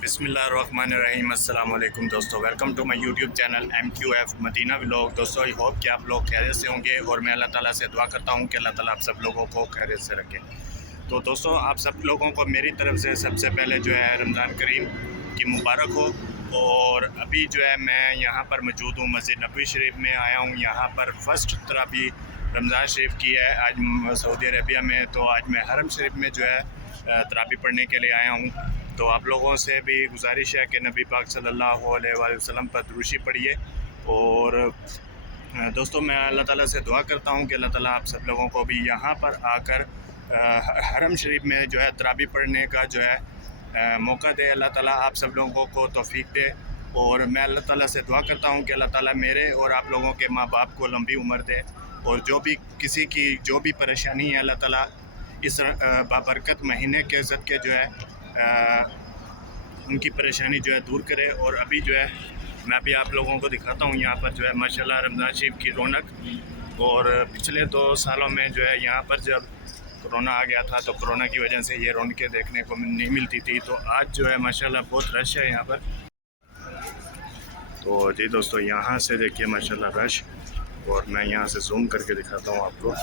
बिस्मिल्लाहिर्रहमानिर्रहीम। अस्सलाम वालेकुम दोस्तों, welcome to my YouTube channel MQF Madina vlog. दोस्तों आई होप कि आप लोग खैरियत से होंगे और मैं अल्लाह ताला से दुआ करता हूँ कि अल्लाह ताला आप सब लोगों को खैरियत से रखे। तो दोस्तों आप सब लोगों को मेरी तरफ से सबसे पहले जो है रमज़ान करीम की मुबारक हो। और अभी जो है मैं यहाँ पर मौजूद हूँ, मस्जिद नबवी शरीफ में आया हूँ। यहाँ पर फ़र्स्ट तरावी रमज़ान शरीफ की है आज सऊदी अरेबिया में। तो आज मैं हरम शरीफ में जो है तरावी पढ़ने के लिए आया हूँ। तो आप लोगों से भी गुजारिश है कि नबी पाक सल्लल्लाहु अलैहि वसल्लम पर दुरूशी पढ़िए। और दोस्तों मैं अल्लाह ताला से दुआ करता हूँ कि अल्लाह ताला आप सब लोगों को भी यहाँ पर आकर हरम शरीफ में जो है तरावी पढ़ने का जो है मौका दे। अल्लाह ताला आप सब लोगों को तौफीक दे। और मैं अल्लाह ताला से दुआ करता हूँ कि अल्लाह ताला मेरे और आप लोगों के माँ बाप को लंबी उम्र दे। और जो भी किसी की जो भी परेशानी है अल्लाह ताला इस बाबरकत महीने के सदके जो है उनकी परेशानी जो है दूर करे। और अभी जो है मैं भी आप लोगों को दिखाता हूँ यहाँ पर जो है माशाल्लाह रमज़ान शरीफ की रौनक। और पिछले 2 सालों में जो है यहाँ पर जब कोरोना आ गया था तो कोरोना की वजह से ये रौनकें देखने को नहीं मिलती थी। तो आज जो है माशाल्लाह बहुत रश है यहाँ पर। तो जी दोस्तों यहाँ से देखिए माशाल्लाह रश। और मैं यहाँ से जूम करके दिखाता हूँ आपको।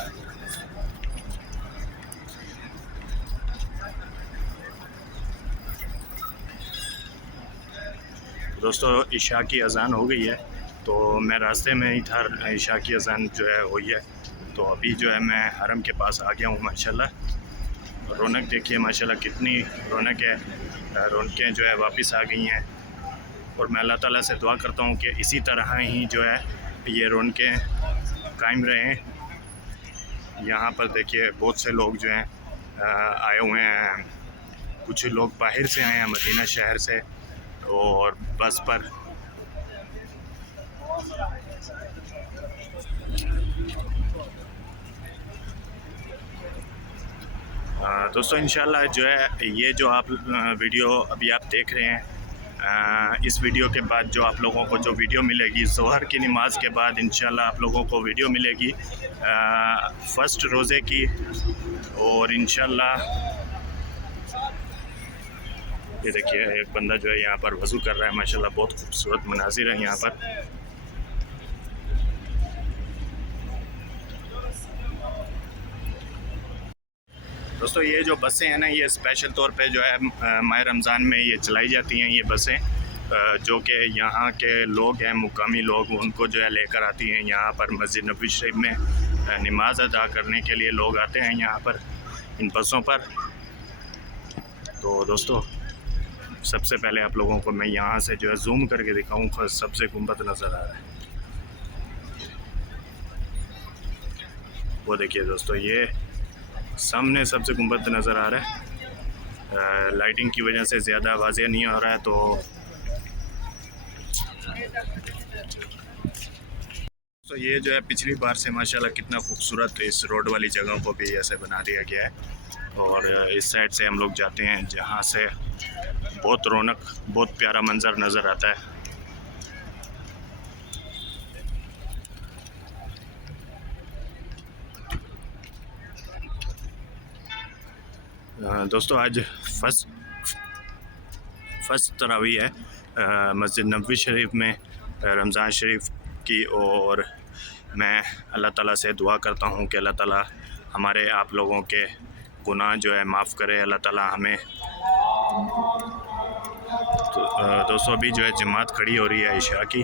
दोस्तों इशा की अज़ान हो गई है, तो मैं रास्ते में ही था, इशा की अज़ान जो है हुई है। तो अभी जो है मैं हरम के पास आ गया हूँ माशाल्लाह। रौनक देखिए माशाल्लाह कितनी रौनक है, रौनकें जो है वापस आ गई हैं। और मैं अल्लाह ताला से दुआ करता हूँ कि इसी तरह ही जो है ये रौनकें कायम रहें। यहाँ पर देखिए बहुत से लोग जो हैं आए हुए हैं। कुछ लोग बाहर से आए हैं, मदीना शहर से और बस पर। दोस्तों इंशाल्लाह जो है ये जो आप वीडियो अभी आप देख रहे हैं, इस वीडियो के बाद जो आप लोगों को जो वीडियो मिलेगी ज़ोहर की नमाज़ के बाद इंशाल्लाह आप लोगों को वीडियो मिलेगी फ़र्स्ट रोज़े की। और इंशाल्लाह ये देखिए एक बंदा जो है यहाँ पर वज़ू कर रहा है माशाल्लाह। बहुत खूबसूरत मनाज़िर है यहाँ पर। दोस्तों ये जो बसें हैं ना, ये स्पेशल तौर पे जो है माह रमज़ान में ये चलाई जाती हैं। ये बसें जो कि यहाँ के लोग हैं, मुकामी लोग, उनको जो है लेकर आती हैं यहाँ पर मस्जिद नबवी शरीफ में नमाज अदा करने के लिए लोग आते हैं यहाँ पर इन बसों पर। तो दोस्तों सबसे पहले आप लोगों को मैं यहाँ से जो है जूम करके दिखाऊँ, सबसे गुंबद नज़र आ रहा है वो देखिए दोस्तों, ये सामने सबसे गुंबद नज़र आ रहा है। लाइटिंग की वजह से ज़्यादा वाज़ेह नहीं हो रहा है। तो ये जो है पिछली बार से माशाल्लाह कितना खूबसूरत इस रोड वाली जगह को भी ऐसे बना दिया गया है। और इस साइड से हम लोग जाते हैं जहाँ से बहुत रौनक, बहुत प्यारा मंज़र नज़र आता है। दोस्तों आज फर्स्ट तरावी है मस्जिद नबवी शरीफ में रमज़ान शरीफ की। और मैं अल्लाह ताला से दुआ करता हूँ कि अल्लाह ताला हमारे आप लोगों के गुनाह जो है माफ़ करे। अल्लाह ताला हमें तो दोस्तों अभी जो है जमात खड़ी हो रही है इशा की।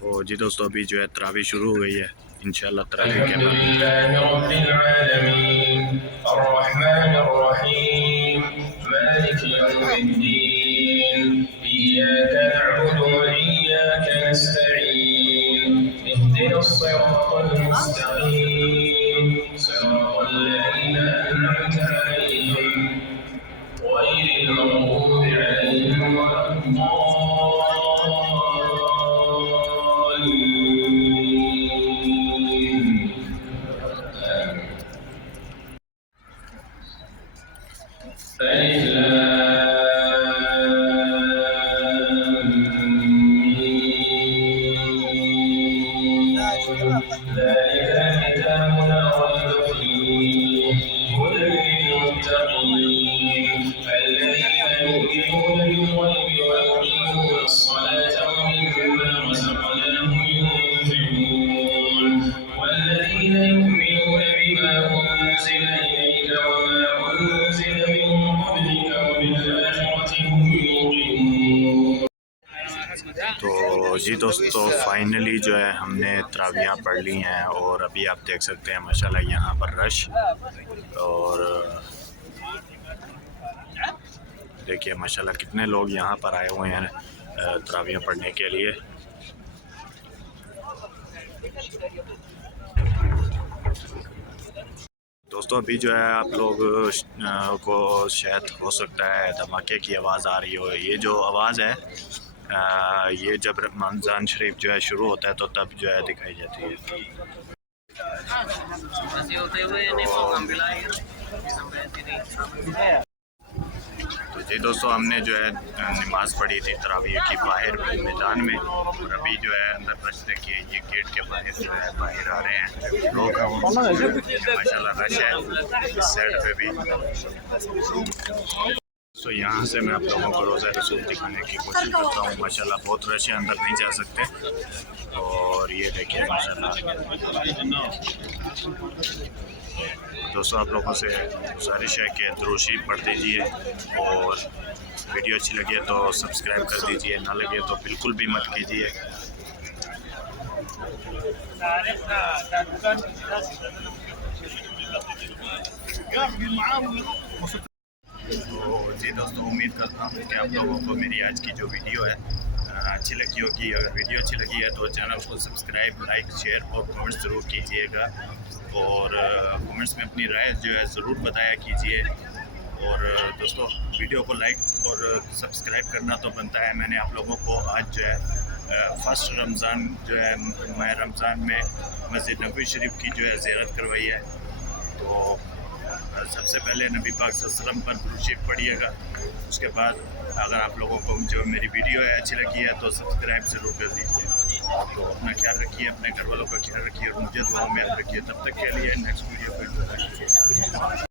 तो जी दोस्तों, अभी जो है तरावी शुरू हो गई है। इंशाल्लाह तरावी के तो जी दोस्तों, फाइनली जो है हमने तरावियाँ पढ़ ली हैं और अभी आप देख सकते हैं माशाल्लाह यहाँ पर रश। और देखिए माशाल्लाह कितने लोग यहाँ पर आए हुए हैं तरावियाँ पढ़ने के लिए। दोस्तों अभी जो है आप लोग को शायद हो सकता है धमाके की आवाज़ आ रही हो। ये जो आवाज़ है ये जब रमज़ान शरीफ जो है शुरू होता है तो तब जो है दिखाई जाती है। तो जी दोस्तों, हमने जो है नमाज़ पढ़ी थी तरावी की बाहर मैदान में, और अभी जो है अंदर बस देखिए ये गेट के बाहर जो है बाहर आ रहे हैं लोग। माशाल्लाह रश है इस साइड पे भी। सो यहाँ से मैं आप लोगों को रोज़ा रसूल दिखाने की कोशिश करता हूँ। माशाल्लाह बहुत रश है, अंदर नहीं जा सकते। और ये देखिए माशाल्लाह। दोस्तों आप लोगों से गुजारिश है कि दुरूशी पढ़ दीजिए और वीडियो अच्छी लगे तो सब्सक्राइब कर दीजिए, ना लगे तो बिल्कुल भी मत कीजिए। तो जी दोस्तों, उम्मीद करता हूँ कि आप लोगों को मेरी आज की जो वीडियो है अच्छी लगी होगी। अगर वीडियो अच्छी लगी है तो चैनल को सब्सक्राइब, लाइक, शेयर और कमेंट्स ज़रूर कीजिएगा। और कमेंट्स में अपनी राय जो है ज़रूर बताया कीजिए। और दोस्तों वीडियो को लाइक और सब्सक्राइब करना तो बनता है। मैंने आप लोगों को आज जो है फ़र्स्ट रमज़ान जो है माह रमज़ान में मस्जिद नबवी शरीफ की जो है ज़ियारत करवाई है। तो सबसे पहले नबी पाक सल्लल्लाहु अलैहि वसल्लम पर दुरूद शरीफ पढ़िएगा। उसके बाद अगर आप लोगों को जो मेरी वीडियो है अच्छी लगी है तो सब्सक्राइब ज़रूर कर दीजिए। तो अपना ख्याल रखिए, अपने घर वालों का ख्याल रखिए और मुझे दुआओं में याद रखिए। तब तक के लिए नेक्स्ट वीडियो पर